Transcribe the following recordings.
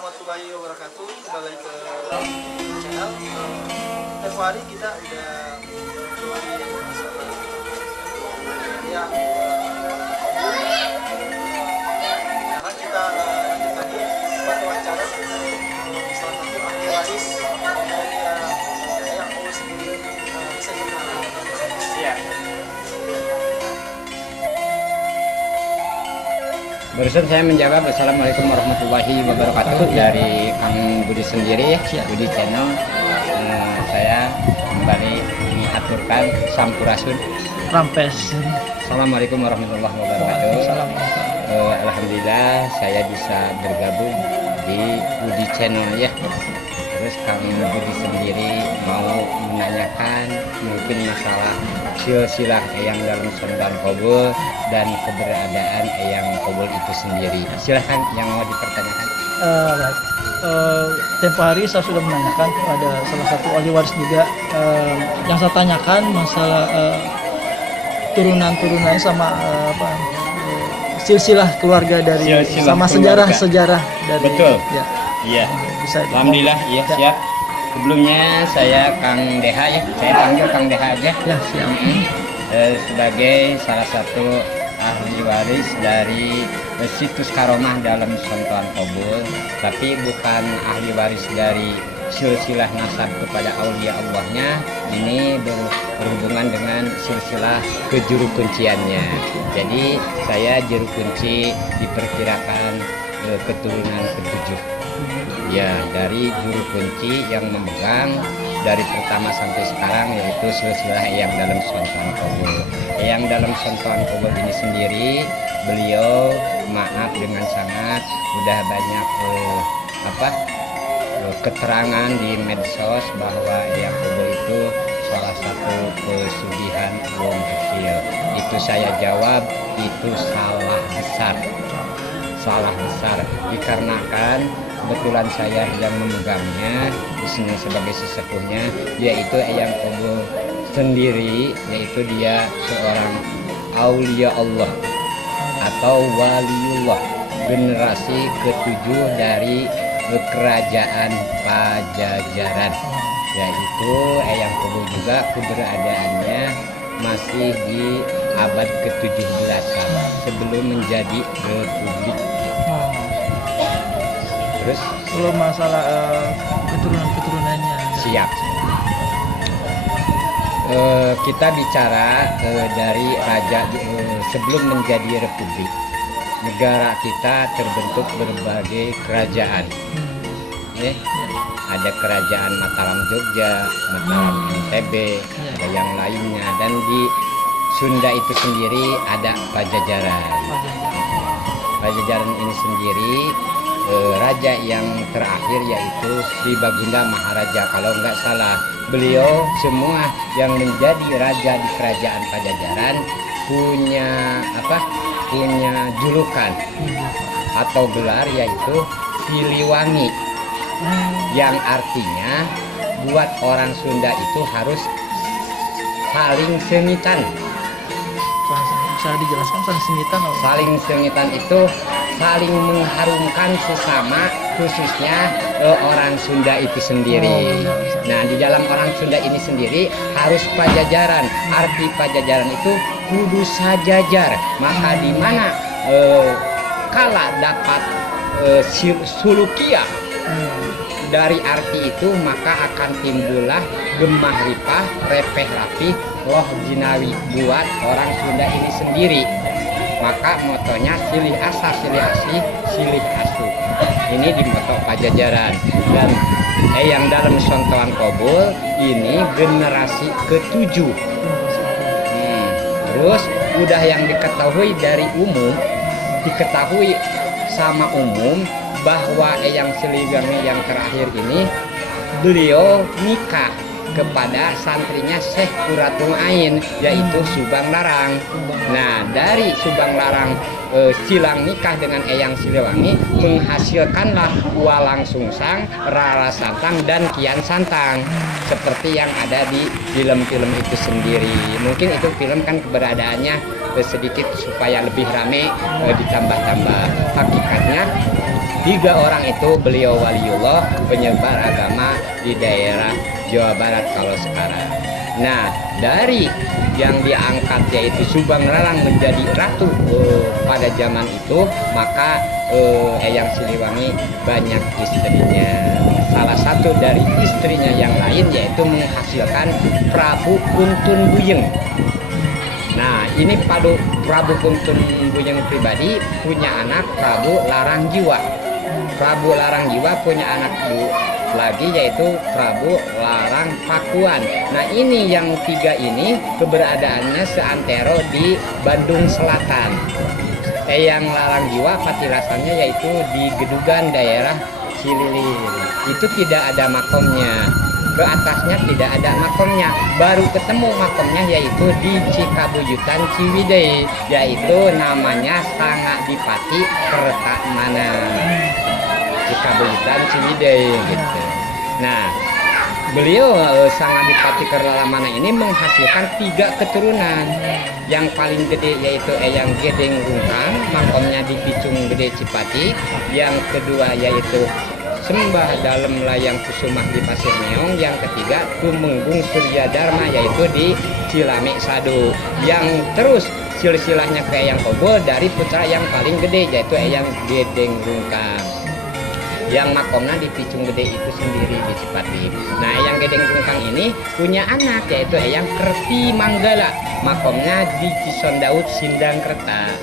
warahmatullahi wabarakatuh. Kembali ke channel. Tempo hari kita udah ngomongin masalah yang karena kita lanjut tadi buat wawancara salah satu ahli waris dari yang urus sendiri bisa dikenal. Iya. Barusan saya menjawab Assalamualaikum warahmatullahi wabarakatuh dari Kang Budi sendiri ya, Budi Channel. Saya kembali mengaturkan Sampurasun Rampes. Assalamualaikum warahmatullahi wabarakatuh. Alhamdulillah saya bisa bergabung di Budi Channel ya. Terus Kang Budi sendiri mau menanyakan mungkin masalah silsilah Eyang dalam Sondan Kobul dan keberadaan Eyang Kobul itu sendiri. Silahkan yang mau dipertanyakan. Baik. Tempo hari saya sudah menanyakan kepada salah satu ahli waris juga. Yang saya tanyakan masalah turunan-turunan sama silsilah keluarga dari Silsilah sama keluarga. sejarah dari. Betul. Ya, Iya. bisa. Alhamdulillah, iya Ya. siap. Sebelumnya saya Kang Deha ya, saya panggil Kang Deha aja. Ya, siap. Sebagai salah satu ahli waris dari situs Karomah dalam Sontoan Kobul, tapi bukan ahli waris dari silsilah nasab kepada aulia Allahnya. Ini berhubungan dengan silsilah kejuru kunciannya. Jadi saya juru kunci diperkirakan keturunan ketujuh. Ya, dari juru kunci yang memegang dari pertama sampai sekarang yaitu silsilah Eyang dalam Sontoan Kobul. Eyang dalam Sontoan Kobul ini sendiri, beliau maaf dengan sangat udah banyak keterangan di medsos bahwa Eyang Kobul itu salah satu pesugihan wong kecil. Itu saya jawab itu salah besar. Salah besar dikarenakan kebetulan saya yang memegangnya di sini sebagai sesepuhnya, yaitu Eyang Kobul sendiri, yaitu dia seorang aulia Allah atau waliullah, generasi ketujuh dari kerajaan Pajajaran, yaitu Eyang Kobul juga keberadaannya masih di abad ke-17 sebelum menjadi republik. Terus Kalau masalah keturunan-keturunannya. siap. Kita bicara dari raja sebelum menjadi republik. Negara kita terbentuk berbagai kerajaan. Ada kerajaan Mataram Jogja, Mataram NTB, ada yang lainnya, dan di Sunda itu sendiri ada Pajajaran. Pajajaran ini sendiri raja yang terakhir yaitu Sri Bagunda Maharaja, kalau nggak salah. Beliau semua yang menjadi raja di kerajaan Pajajaran punya julukan atau gelar yaitu Siliwangi, yang artinya buat orang Sunda itu harus saling sengitan. Bisa dijelaskan saling sengitan? Saling sengitan itu saling mengharumkan sesama, khususnya orang Sunda itu sendiri. Nah, di dalam orang Sunda ini sendiri harus pajajaran. Arti pajajaran itu kudu sajajar. Maka di mana kala dapat sulukia dari arti itu, maka akan timbullah gemah ripah, repeh rapih, loh jinawi buat orang Sunda ini sendiri. Maka motonya silih asa, silih asih, silih asu. Ini di moto Pajajaran. Dan Eyang dalam Sontoan Kobul ini generasi ke-7. Terus udah yang diketahui dari umum, diketahui sama umum bahwa Eyang Siliwangi yang terakhir ini beliau nikah kepada santrinya Syekh Quratul Ain, yaitu Subang Larang. Nah, dari Subang Larang silang nikah dengan Eyang Siliwangi menghasilkanlah Walang Sungsang, Rara Santang, dan Kian Santang, seperti yang ada di film-film itu sendiri. Mungkin itu film kan keberadaannya sedikit supaya lebih rame, ditambah-tambah. Hakikatnya 3 orang itu beliau waliullah, penyebar agama di daerah Jawa Barat kalau sekarang. Nah, dari yang diangkat yaitu Subang Larang menjadi ratu pada zaman itu, maka Eyang Siliwangi banyak istrinya. Salah satu dari istrinya yang lain yaitu menghasilkan Prabu Kuntun Buyeng. Nah, ini Prabu Kuntun Buyeng pribadi punya anak Prabu Larang Jiwa. Prabu Larang Jiwa punya anak lagi yaitu Prabu Larang Pakuan. Nah, ini yang 3 ini keberadaannya seantero di Bandung Selatan. Eyang Larang Jiwa patilasannya yaitu di Gedugan daerah Cililin. Itu tidak ada makomnya. Ke atasnya tidak ada makomnya. Baru ketemu makomnya yaitu di Cikabuyutan Ciwidey, yaitu namanya Sangadipati Kertamana. Cikabuyutan Ciwidey gitu. Nah, beliau Sangadipati Kertamana ini menghasilkan 3 keturunan. Yang paling gede yaitu Eyang Gedeng Rungkang, makomnya di Picung Gede Cipati. Yang kedua yaitu Sembah Dalem Layang Kusumah di Pasir Meong. Yang ketiga Tumenggung Surya Dharma yaitu di Cilamek Sado. Yang terus silsilahnya ke Eyang Kobul dari putra yang paling gede yaitu Eyang Gedeng Rungkang, yang makomnya di Picung Gede itu sendiri di Cipati. Nah, Eyang Gedeng Rungkang ini punya anak yaitu Eyang Kerti Manggala, makomnya di Cisondaud Sindang Kerta.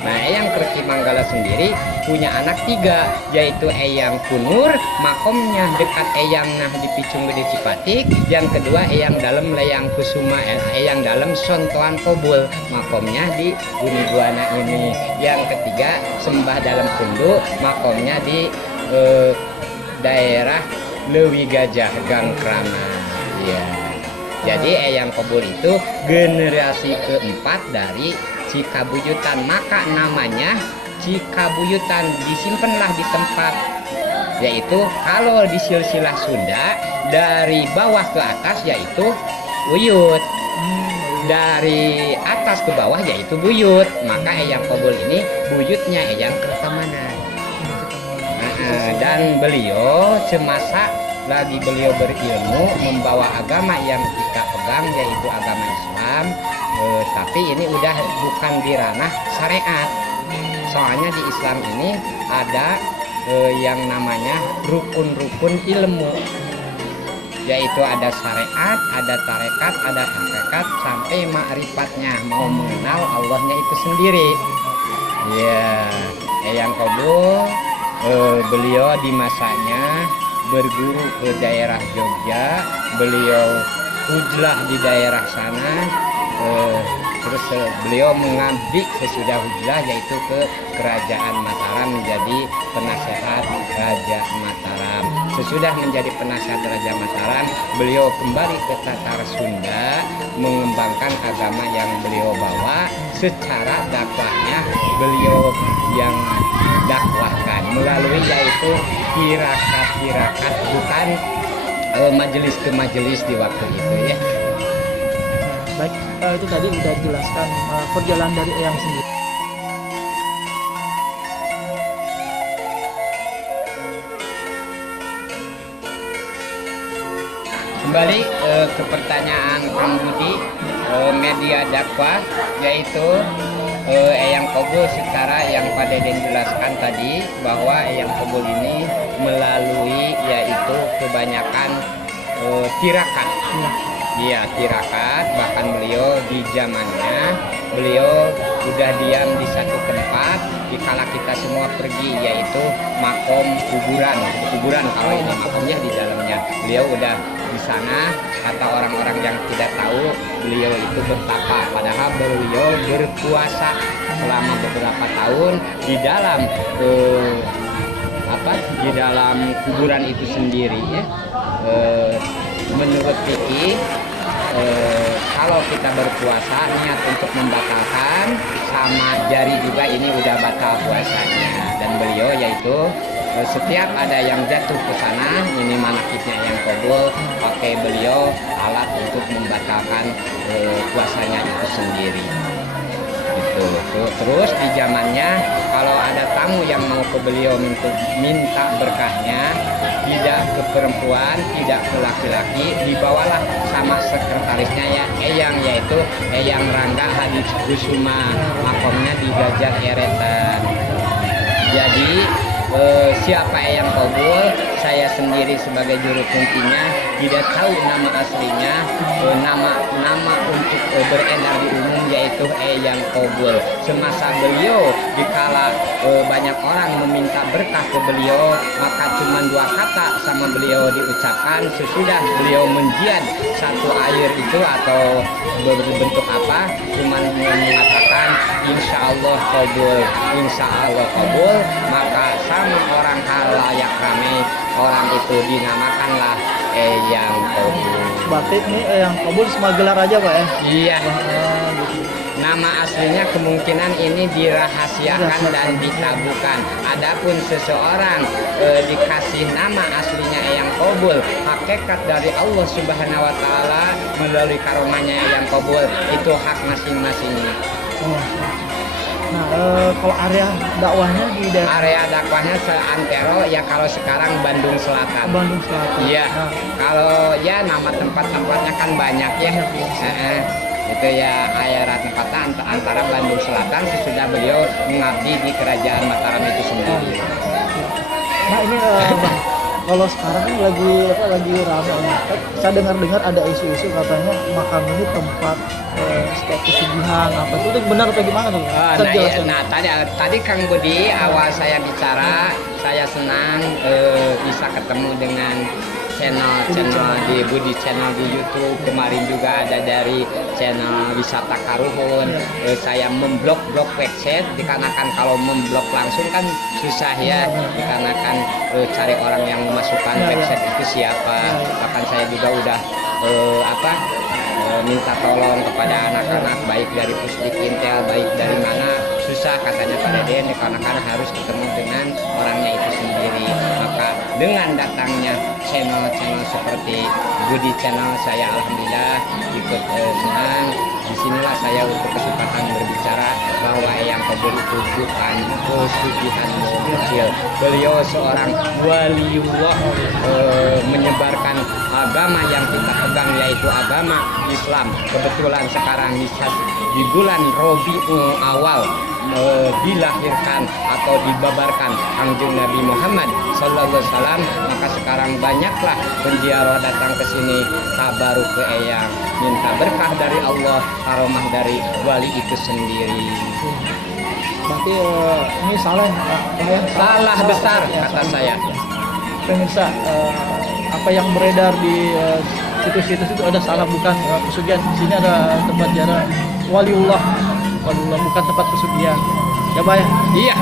Nah, Eyang Kerti Manggala sendiri punya anak 3 yaitu Eyang Kunur, makomnya dekat Eyang Nah di Picung Gede Cipati. Yang kedua Eyang Dalem Layang Kusuma, Eyang Dalem Sontoan Kobul, makomnya di Guniguana ini. Yang ketiga Sembah Dalem Kundu, makomnya di daerah Lewi Gajah Gang Krama. Ya. Jadi Eyang Kobul itu generasi keempat dari Cikabuyutan, maka namanya Cikabuyutan. Disimpanlah di tempat, yaitu kalau di silsilah Sunda dari bawah ke atas yaitu Wuyut, dari atas ke bawah yaitu Buyut. Maka Eyang Kobul ini buyutnya Eyang Kertamana. Dan beliau semasa lagi beliau berilmu membawa agama yang kita pegang yaitu agama Islam, tapi ini udah bukan di ranah syariat. Soalnya di Islam ini ada yang namanya rukun-rukun ilmu, yaitu ada syariat, ada tarekat, ada hakikat, sampai ma'rifatnya, mau mengenal Allahnya itu sendiri. Ya, Eyang Kobul beliau di masanya berguru ke daerah Jogja, beliau hujlah di daerah sana, terus beliau mengabdi sesudah hujlah yaitu ke Kerajaan Mataram menjadi penasehat Raja Mataram. Sesudah menjadi penasehat Raja Mataram, beliau kembali ke Tatar Sunda mengembangkan agama yang beliau bawa. Secara dakwahnya beliau yang dakwahkan melalui yaitu tirakat-tirakat, bukan majelis ke majelis di waktu itu ya. Baik, itu tadi sudah dijelaskan perjalanan dari Eyang sendiri. Kembali ke pertanyaan Kang Budi, media dakwah yaitu Eyang Kobul secara yang pada dijelaskan tadi, bahwa Eyang Kobul ini melalui yaitu kebanyakan tirakat. Iya, tirakat. Bahkan beliau di zamannya beliau sudah diam di satu tempat dikala kita semua pergi, yaitu makom kuburan kalau ini makomnya di dalamnya. Beliau udah di sana. Kata orang-orang yang tidak tahu, beliau itu bertapa, padahal beliau berpuasa selama beberapa tahun di dalam di dalam kuburan itu sendiri ya. menurut fikih kalau kita berpuasa niat untuk membatalkan sama jari juga ini udah batal puasanya. Dan beliau yaitu setiap ada yang jatuh ke sana ini manakibnya yang qabul, pakai beliau alat untuk membatalkan puasanya itu sendiri. Itu terus di zamannya kalau ada tamu yang mau ke beliau minta berkahnya, tidak ke perempuan, tidak ke laki-laki, dibawalah sama sekretarisnya ya Eyang, yaitu Eyang Rangga Hadis Kusuma, makomnya di Gajah Eretan. Jadi siapa Eyang Qabul, saya sendiri sebagai juru kuncinya tidak tahu nama aslinya, nama untuk beredar di umum yaitu Eyang Qabul. Semasa beliau dikala banyak orang meminta berkah ke beliau, maka cuma 2 kata sama beliau diucapkan sesudah beliau menjiad satu air itu atau berbentuk apa, cuma mengatakan insya Allah qabul, insya Allah qabul, maka sama orang halayak ramai orang itu dinamakanlah Eyang Qabul. Berarti ini yang kabur semua gelar aja Pak ya? Iya. Nama aslinya kemungkinan ini dirahasiakan dan ditabukan. Adapun seseorang dikasih nama aslinya Eyang Qabul, hakikat dari Allah Subhanahu wa taala melalui karomahnya Eyang Qabul, itu hak masing-masingnya. Nah, kalau area dakwahnya di daerah Area dakwahnya seantero ya, kalau sekarang Bandung Selatan. Bandung Selatan. Iya. Nah, Kalau ya nama tempat-tempatnya kan banyak ya. Itu ya area tempatnya antara Bandung Selatan sesudah beliau mengabdi di Kerajaan Mataram itu sendiri. nah ini Bang, kalau sekarang kan lagi ramai. Saya dengar ada isu-isu katanya makam ini tempat setiap pesugihan apa itu benar atau gimana tuh? Tadi Kang Budi awal saya bicara, saya senang bisa ketemu dengan channel di Budi channel di YouTube. Kemarin juga ada dari channel Wisata Karuhun. Saya memblok website dikarenakan kalau memblok langsung kan susah ya, dikarenakan cari orang yang memasukkan website itu siapa. Bahkan saya juga udah minta tolong kepada anak-anak baik dari Pusdik Intel, baik dari mana, susah katanya Pak Deden dikarenakan harus ketemu dengan orangnya itu sendiri. Maka dengan datangnya channel seperti Budi channel, saya alhamdulillah ikut senang. Disinilah saya untuk kesempatan berbicara bahwa Eyang Qabul itu bukan pesugihan kecil. Beliau seorang waliullah, menyebarkan agama yang kita pegang yaitu agama Islam. Kebetulan sekarang di bulan Rabiul Awal dilahirkan atau dibabarkan Kangjeng Nabi Muhammad sallallahu alaihi wasallam, maka sekarang banyaklah penziarah datang ke sini tabaruk ke Eyang, minta berkah dari Allah, karomah dari wali itu sendiri. Berarti ini salah ya? Salah besar kata saya. Pemirsa, apa yang beredar di situs-situs itu ada salah, bukan pesugihan. Di sini ada tempat ziarah waliullah, bukan tempat pesugihan. Ya Pak ya? Iya.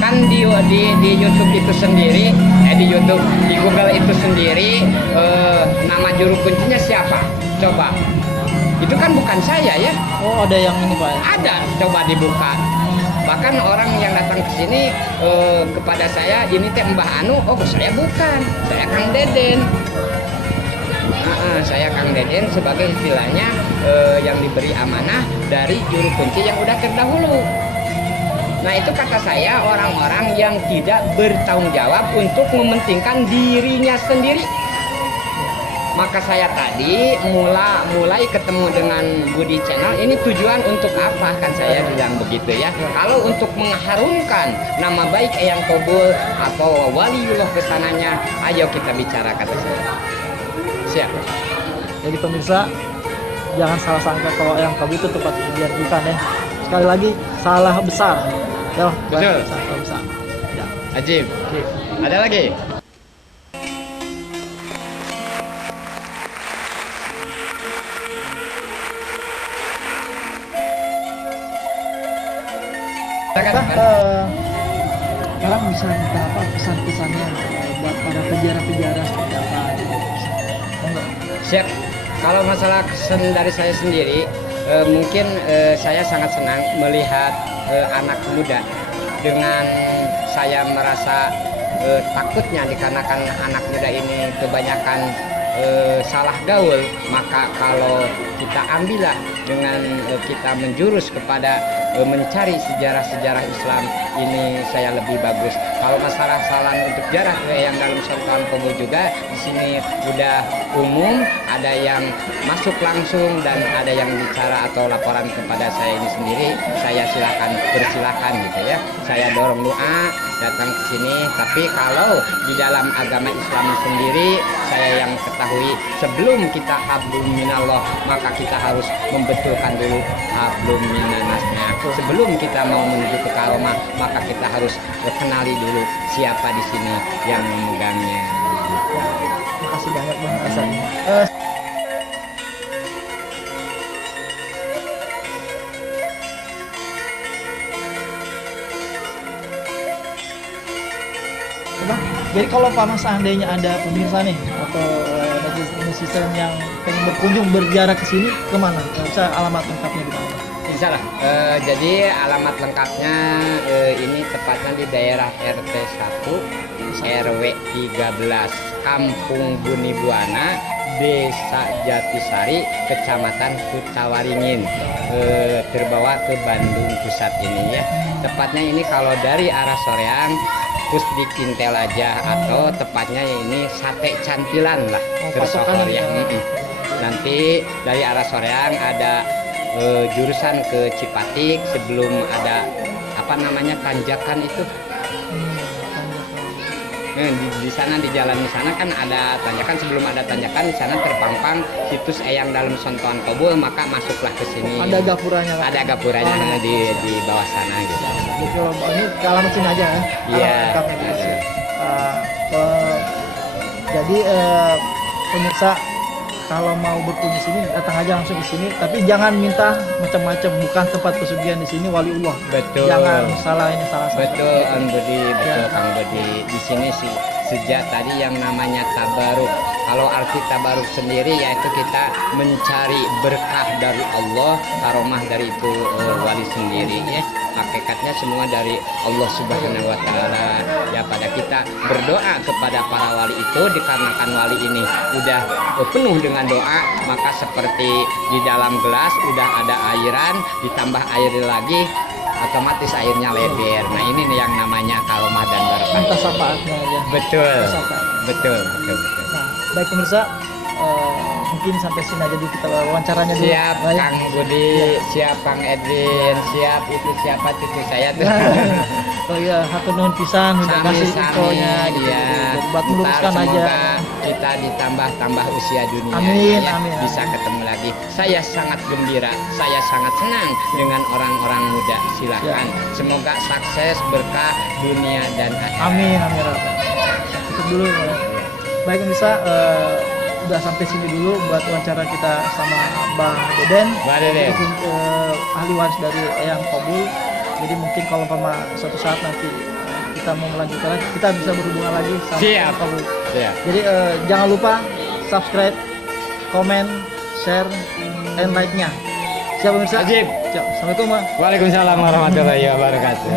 Kan di YouTube itu sendiri, di Google itu sendiri, nama juru kuncinya siapa? Coba. Itu kan bukan saya ya. Oh, ada yang ini Pak ya? Ada, coba dibuka. Bahkan orang yang datang ke sini kepada saya, ini teh Mbah Anu, oh saya bukan, saya Kang Deden. Saya Kang Deden sebagai istilahnya yang diberi amanah dari juru kunci yang udah terdahulu. Nah itu kata saya orang-orang yang tidak bertanggung jawab untuk mementingkan dirinya sendiri. Maka saya tadi mulai ketemu dengan Budi Channel, ini tujuan untuk apa, kan saya bilang begitu ya. Kalau untuk mengharumkan nama baik Eyang Qabul atau waliullah kesananya, ayo kita bicara, kata saya. Siap. Jadi pemirsa, jangan salah sangka kalau Eyang Qabul itu tempat pesugihan, bukan ya. Sekali lagi salah besar. Ya, betul. Salah besar. Ya. Ajib. Ada lagi? Sekarang bisa minta apa pesan-pesannya buat para penjara-penjara seperti apa? Siap. Kalau masalah kesan dari saya sendiri, mungkin saya sangat senang melihat anak muda dengan saya merasa takutnya dikarenakan anak muda ini kebanyakan salah gaul, maka kalau kita ambillah dengan kita menjurus kepada mencari sejarah-sejarah Islam, ini saya lebih bagus. Kalau masalah saran untuk jarak yang dalam Sultan Qabul juga di sini udah umum, ada yang masuk langsung dan ada yang bicara atau laporan kepada saya ini sendiri. Saya bersilakan gitu ya. Saya dorong doa datang ke sini. Tapi kalau di dalam agama Islam sendiri, saya yang ketahui sebelum kita hablum minallah, maka kita harus membetulkan dulu hablum minannasnya. Sebelum kita mau menuju ke karomah, maka kita harus kenali dulu siapa di sini yang memegangnya. Makasih banyak Bang Hasan. Jadi kalau seandainya ada pemirsa nih atau netizen yang pengen berkunjung berziarah ke sini, kemana? Bisa alamat lengkapnya di mana? Insya Allah. Jadi alamat lengkapnya ini tepatnya di daerah RT 1 RW 13 Kampung Buni Buana, Desa Jatisari, Kecamatan Kutawaringin, terbawa ke Bandung Pusat ini ya. Tepatnya ini kalau dari arah Soreang Pusdik Intel aja, atau tepatnya ini Sate Cantilan lah Soreang. Nanti dari arah Soreang ada jurusan ke Cipatik, sebelum ada apa namanya tanjakan itu. Di sana, di jalan di sana kan ada tanjakan, sebelum ada tanjakan di sana terpampang situs Eyang dalam Sultan Qabul, maka masuklah ke sini. Ada gapuranya kan? Ada gapuranya di bawah sana gitu. Jadi kalau ini ke alamat sini aja ya. Iya. Jadi pemirsa, kalau mau berkunjung sini datang aja langsung ke sini, tapi jangan minta macam-macam, bukan tempat pesugihan di sini waliullah. Betul. Jangan salah salah. Betul, Om Budi, betul Ya. Kang Budi. Di sini sih sejak tadi yang namanya tabaruk. Kalau arti tabaruk sendiri yaitu kita mencari berkah dari Allah, karomah dari itu wali sendiri ya. Hakikatnya semua dari Allah Subhanahu wa taala. Ya, pada kita berdoa kepada para wali itu, dikarenakan wali ini udah penuh dengan doa, maka seperti di dalam gelas udah ada airan, ditambah air lagi, otomatis airnya lebar. Nah, ini nih yang namanya karomah dan barokah. Minta syafaatnya aja. Betul. Syafaat. Betul. Nah, baik pemirsa, mungkin sampai sini aja dulu kita wawancaranya dulu. Siap Baik. Kang Budi, siap Kang Edwin, siap itu siapa cucu saya tuh. Oh iya, hatur nuhun pisan udah kasih infonya gitu. ya. Buat meluruskan aja. Semoga kita ditambah usia dunia Amin, ya, amin. bisa ketemu lagi. Saya sangat gembira, saya sangat senang dengan orang-orang muda. Silakan. Semoga sukses, berkah dunia dan akhirat. Amin, amin. Tutup dulu ya. Baik pemirsa, udah sampai sini dulu buat wawancara kita sama Bang Deden. Bang Deden. Itu, ahli waris dari Eyang Qabul. Jadi mungkin kalau suatu saat nanti kita mau melanjutkan lagi, kita bisa berhubungan lagi sama Siap. Eyang Qabul. Siap. Jadi jangan lupa subscribe, komen, share, and like-nya. Siap pemirsa? Wajib. Siap. Assalamualaikum. Waalaikumsalam warahmatullahi wabarakatuh.